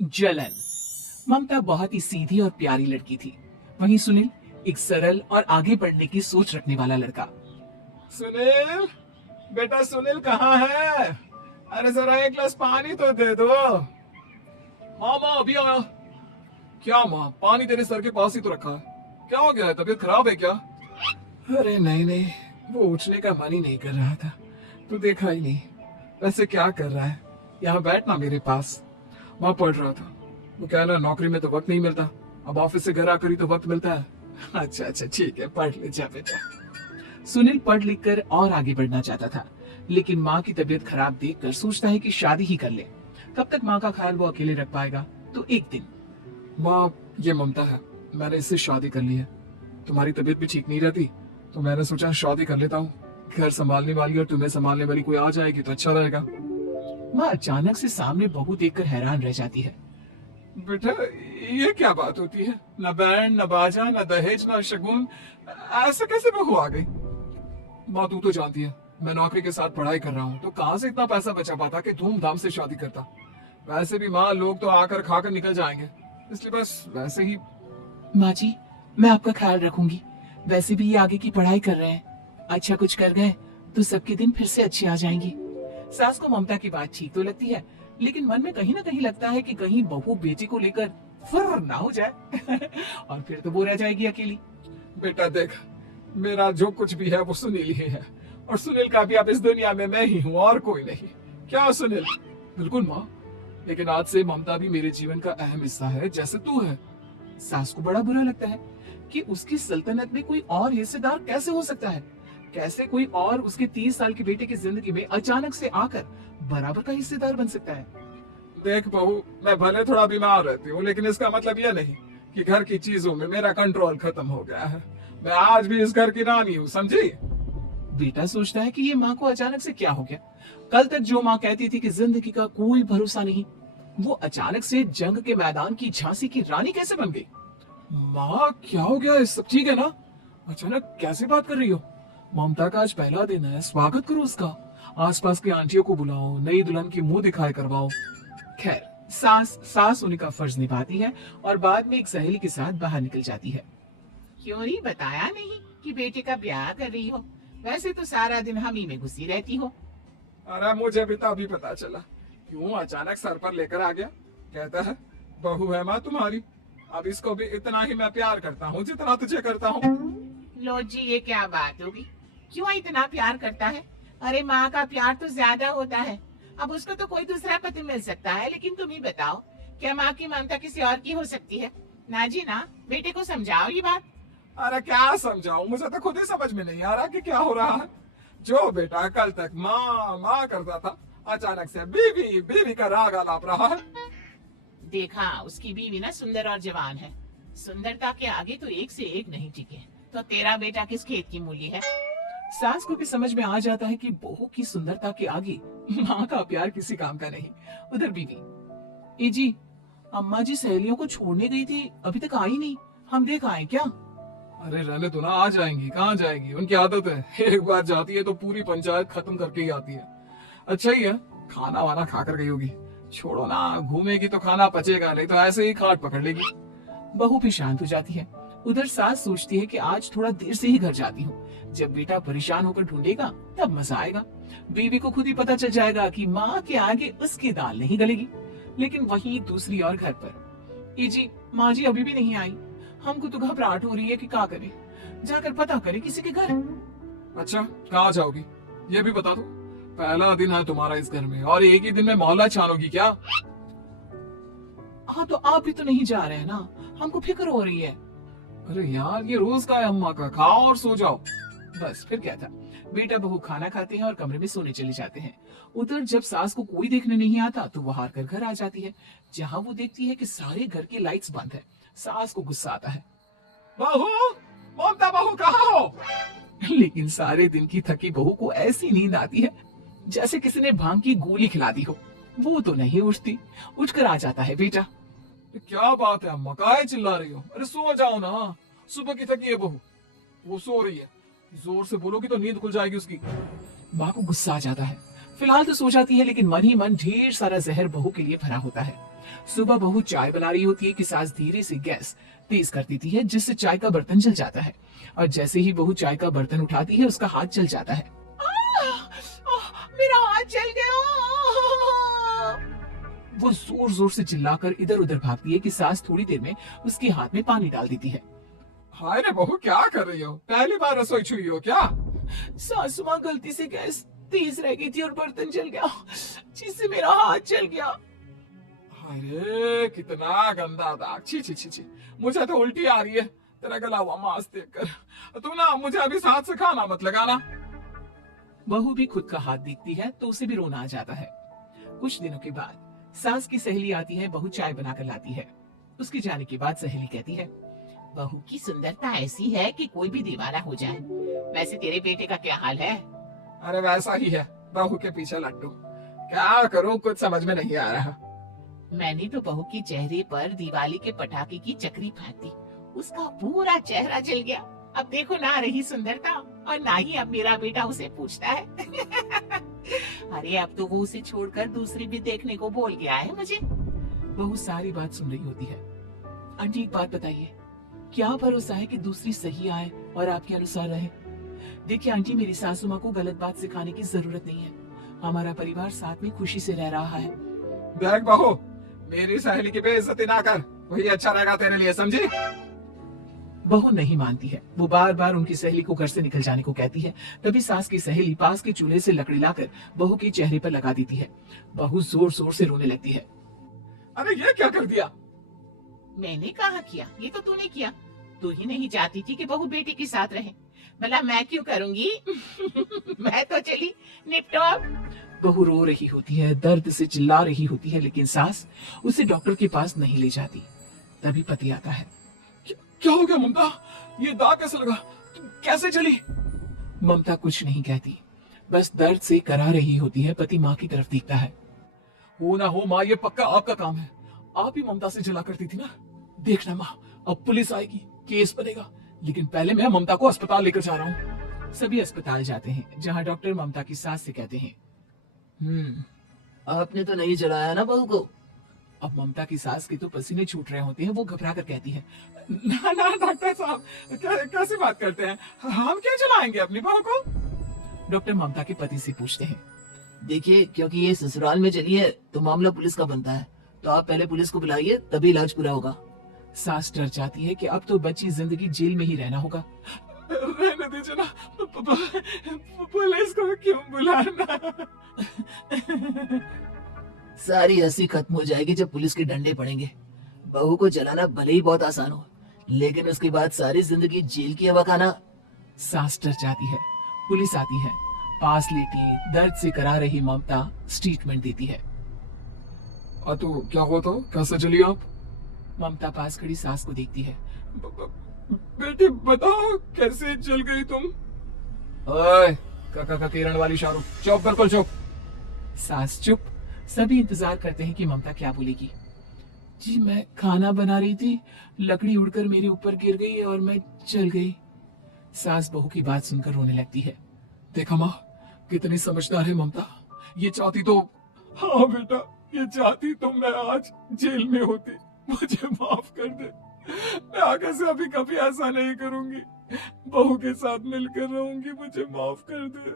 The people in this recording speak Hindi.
जलन। ममता बहुत ही सीधी और प्यारी लड़की थी, वहीं सुनील एक सरल और आगे बढ़ने की सोच रखने वाला लड़का। सुनील, बेटा सुनील कहाँ है? अरे जरा एक गिलास पानी तो दे दो। हाँ माँ अभी आया। क्या माँ, पानी तेरे सर के पास ही तो रखा है। क्या हो गया है, तबीयत खराब है क्या? अरे नहीं नहीं, वो उठने का मन ही नहीं कर रहा था, तो देखा ही नहीं। वैसे क्या कर रहा है? यहाँ बैठना मेरे पास। माँ पढ़ रहा था। वो कह रहा नौकरी में तो वक्त नहीं मिलता, अब ऑफिस से घर आकर ही तो वक्त मिलता है। अच्छा अच्छा ठीक है, पढ़ ले जा बेटा। सुनील पढ़ लिख कर और आगे बढ़ना चाहता था, लेकिन माँ की तबीयत खराब देखकर सोचता है कि शादी ही कर ले। कब तक माँ का ख्याल वो अकेले रख पाएगा? तो एक दिन। माँ ये ममता है, मैंने इससे शादी कर ली है। तुम्हारी तबीयत भी ठीक नहीं रहती, तो मैंने सोचा शादी कर लेता हूँ। घर संभालने वाली और तुम्हें संभालने वाली कोई आ जाएगी तो अच्छा रहेगा। माँ अचानक से सामने बहू देखकर हैरान रह जाती है। बेटा ये क्या बात होती है? न बैंड न बाजा न दहेज न शगुन, ऐसे कैसे बहू आ गई? माँ तू तो जानती है मैं नौकरी के साथ पढ़ाई कर रहा हूँ, तो कहाँ से इतना पैसा बचा पाता कि धूमधाम से शादी करता। वैसे भी माँ लोग तो आकर खाकर निकल जाएंगे, इसलिए बस वैसे ही। माँ जी, मैं आपका ख्याल रखूंगी। वैसे भी ये आगे की पढ़ाई कर रहे हैं, अच्छा कुछ कर गए तो सबके दिन फिर से अच्छे आ जाएंगे। सास को ममता की बात ठीक तो लगती है, लेकिन मन में कहीं ना कहीं लगता है कि कहीं बहू बेटी को लेकर फुर्र ना हो जाए और फिर तो वो रह जाएगी अकेली। बेटा देख, मेरा जो कुछ भी है वो सुनील ही है, और सुनील का भी अब इस दुनिया में मैं ही हूँ और कोई नहीं। क्या सुनील? बिल्कुल माँ, लेकिन आज से ममता भी मेरे जीवन का अहम हिस्सा है, जैसे तू है। सास को बड़ा बुरा लगता है कि उसकी सल्तनत में कोई और हिस्सेदार कैसे हो सकता है। कैसे कोई और उसके 30 साल के बेटे की जिंदगी में अचानक से आकर बराबर का हिस्सेदार बन सकता है। देख बहू, मैं भले थोड़ा बीमार रहती हूँ, लेकिन इसका मतलब यह नहीं कि घर की चीजों में मेरा कंट्रोल खत्म हो गया है। मैं आज भी इस घर की रानी हूँ, समझी? बेटा सोचता है कि ये माँ को अचानक से क्या हो गया। कल तक जो माँ कहती थी कि जिंदगी का कोई भरोसा नहीं, वो अचानक से जंग के मैदान की झांसी की रानी कैसे बन गई। माँ क्या हो गया? सब ठीक है ना? अचानक कैसे बात कर रही हो? ममता का आज पहला दिन है, स्वागत करो उसका। आसपास की आंटियों को बुलाओ, नई दुल्हन की मुंह दिखाए करवाओ। खैर, सास सास होने का फर्ज निभाती है और बाद में एक सहेली के साथ बाहर निकल जाती है। क्यों नहीं बताया नहीं कि बेटे का ब्याह कर रही हो? वैसे तो सारा दिन हम ही में घुसी रहती हो। अरे मुझे भी तभी पता चला। क्यों अचानक सर पर लेकर आ गया? कहता है बहू है माँ तुम्हारी। अब इसको भी इतना ही मैं प्यार करता हूँ जितना तुझे करता हूँ। लो जी, ये क्या बात होगी? क्यों इतना प्यार करता है? अरे माँ का प्यार तो ज्यादा होता है। अब उसको तो कोई दूसरा पति मिल सकता है, लेकिन तुम ही बताओ, क्या माँ की ममता किसी और की हो सकती है? ना जी ना, बेटे को समझाओ ये बात। अरे क्या समझाऊं, मुझे तो खुद ही समझ में नहीं आ रहा कि क्या हो रहा है। जो बेटा कल तक माँ माँ करता था, अचानक से बीवी बीवी का राग आलाप रहा है। देखा, उसकी बीवी ना सुंदर और जवान है। सुंदरता के आगे तो एक से एक नहीं टिके, तो तेरा बेटा किस खेत की मूली है? सास को भी समझ में आ जाता है कि बहू की सुंदरता के आगे माँ का प्यार किसी काम का नहीं। उधर बीवी, ए जी, अम्मा जी सहेलियों को छोड़ने गई थी, अभी तक आई नहीं, हम देख आए क्या? अरे रहने तो ना, आ जाएंगी। कहाँ जाएंगी? उनकी आदत है, एक बार जाती है तो पूरी पंचायत खत्म करके ही आती है। अच्छा ही है, खाना वाना खा कर गई होगी। छोड़ो ना, घूमेगी तो खाना पचेगा, नहीं तो ऐसे ही खाट पकड़ लेगी। बहू भी शांत हो जाती है। उधर सास सोचती है कि आज थोड़ा देर से ही घर जाती हूँ, जब बेटा परेशान होकर ढूंढेगा तब मजा आएगा। बीवी को खुद ही पता चल जाएगा कि माँ के आगे उसकी दाल नहीं गलेगी। लेकिन वहीं दूसरी ओर घर पर, ए जी, माँ जी अभी भी नहीं आई। हमको तो घबराहट हो रही है कि क्या करें, जाकर पता करें किसी के घर। अच्छा कहाँ जाओगी ये भी बता दो। पहला दिन है तुम्हारा इस घर में और एक ही दिन में मोहल्ला छानोगी क्या? हाँ तो आप भी तो नहीं जा रहे हैं ना, हमको फिक्र हो रही है। अरे यार ये रोज का है अम्मा का, खाओ और सो जाओ। बस फिर क्या था, बेटा बहू खाना खाते हैं और कमरे में सोने चले जाते हैं। उधर जब सास को कोई देखने नहीं आता तो वो हार कर घर आ जाती है, जहाँ वो देखती है कि सारे घर की लाइट्स बंद है। सास को गुस्सा आता है। बहू, ममता बहू कहाँ हो? लेकिन सारे दिन की थकी बहू को ऐसी नींद आती है जैसे किसी ने भांग की गोली खिला दी हो। वो तो नहीं उठती, उठकर आ जाता है बेटा। क्या बात है अम्मा, काहे चिल्ला रही हो? अरे सो जाओ ना, सुबह की थकी है बहू, वो सो रही है। जोर से बोलोगी तो नींद खुल जाएगी उसकी। माँ को गुस्सा आ जाता है। फिलहाल तो सो जाती है, लेकिन मन ही मन ढेर सारा जहर बहू के लिए भरा होता है। सुबह बहू चाय बना रही होती है कि सास धीरे से गैस तेज कर देती है, जिससे चाय का बर्तन जल जाता है। और जैसे ही बहू चाय का बर्तन उठाती है उसका हाथ जल जाता है। मेरा हाथ जल गया। वो जोर जोर से चिल्लाकर इधर उधर भागती है कि सास थोड़ी देर में उसके हाथ में पानी डाल देती है। हाय रे बहू, क्या कर रही हो? पहली बार रसोई छुई हो क्या? सासू माँ गलती से गैस तेज रह गई थी और बर्तन जल गया, जिससे मेरा हाथ जल गया। अरे कितना गंदा दाग, छी छी छी छी, मुझे तो उल्टी आ रही है तेरा गला हुआ मांस देखकर। तू ना मुझे अभी हाथ से खाना मत लगाना। बहू भी खुद का हाथ देखती है तो उसे भी रोना आ जाता है। कुछ दिनों के बाद सास की सहेली आती है, बहू चाय बनाकर लाती है। उसके जाने के बाद सहेली कहती है, बहू की सुंदरता ऐसी है कि कोई भी दीवाना हो जाए। वैसे तेरे बेटे का क्या हाल है? अरे वैसा ही है, बहू के पीछे लट्टू। क्या करूं, कुछ समझ में नहीं आ रहा। मैंने तो बहू के चेहरे पर दिवाली के पटाखे की चक्री फाड़ दी, उसका पूरा चेहरा जल गया। अब देखो ना रही सुंदरता, और ना ही अब मेरा बेटा उसे पूछता है। अरे अब तो वो उसे छोड़कर दूसरी भी देखने को बोल गया है मुझे। बहू सारी बात सुन रही होती है। आंटी एक बात बताइए, क्या भरोसा है कि दूसरी सही आए और आपके अनुसार रहे? देखिए आंटी, मेरी सासू माँ को गलत बात सिखाने की जरूरत नहीं है। हमारा परिवार साथ में खुशी से रह रहा है। देख बहू, मेरी सहेली की बेइज्जती ना कर, वही अच्छा रहेगा तेरे लिए, समझी? बहू नहीं मानती है। वो बार बार उनकी सहेली को घर से निकल जाने को कहती है। तभी सास की सहेली पास के चूल्हे से लकड़ी लाकर बहू के चेहरे पर लगा देती है। बहू जोर जोर से रोने लगती है। अरे ये क्या कर दिया? मैंने कहा किया, ये तो तूने किया। तू ही नहीं चाहती थी कि बहू बेटी के साथ रहे, भला मैं क्यों करूंगी? मैं तो चली, निपटो अब। बहू रो रही होती है, दर्द से चिल्ला रही होती है, लेकिन सास उसे डॉक्टर के पास नहीं ले जाती। तभी पति आता है। क्या हो गया ममता? ये दाग कैसे लगा? तुम कैसे चली? ममता कुछ नहीं कहती, बस दर्द से करा रही होती है। पति माँ की तरफ देखता है। हो ना हो माँ, ये पक्का आपका काम है। आप ही ममता से जला करती थी ना। देखना माँ, अब पुलिस आएगी, केस बनेगा, लेकिन पहले मैं ममता को अस्पताल लेकर जा रहा हूँ। सभी अस्पताल जाते हैं, जहाँ डॉक्टर ममता की सास से कहते हैं, आपने तो नहीं जलाया ना बहू को? अब ममता की सास के तो पसीने छूट रहे होते हैं। वो घबरा कर कहती है, ना ना डॉक्टर साहब, कैसे बात करते हैं? हम क्या जलाएंगे अपनी बहू को? डॉक्टर ममता के पति से पूछते हैं, देखिए क्योंकि ये ससुराल में चली है तो मामला पुलिस का बनता है, तो आप पहले पुलिस को बुलाइए, तभी इलाज पूरा होगा। सास डर जाती है कि अब तो बची जिंदगी जेल में ही रहना होगा। रहने दीजिए ना, पुलिस को क्यों बुलाना? सारी हंसी खत्म हो जाएगी जब पुलिस के डंडे पड़ेंगे। बहू को जलाना भले ही बहुत आसान हो, लेकिन उसके बाद सारी जिंदगी जेल की हवा खाना। सास डर जाती है। पुलिस आती है। पास लेटी दर्द से करा रही ममता स्टेटमेंट देती है। तो क्या हुआ था? कैसे चली आप? ममता पास खड़ी सास को देखती है। बेटी बताओ, कैसे जल गई तुम? ओए, काका किरण वाली शाहरुख, चुप, बिल्कुल चुप। सास चुप। सभी इंतजार करते हैं कि ममता क्या बोलेगी। जी मैं खाना बना रही थी, लकड़ी उड़कर मेरे ऊपर गिर गई और मैं जल गई। सास बहू की बात सुनकर रोने लगती है। देखा माँ, कितनी समझदार है ममता। ये चाहती तो, हाँ बेटा, ये चाहती तो मैं आज जेल में होती। मुझे माफ कर दे, मैं आगे से अभी कभी ऐसा नहीं करूंगी। बहू के साथ मिलकर रहूंगी, मुझे माफ कर दे।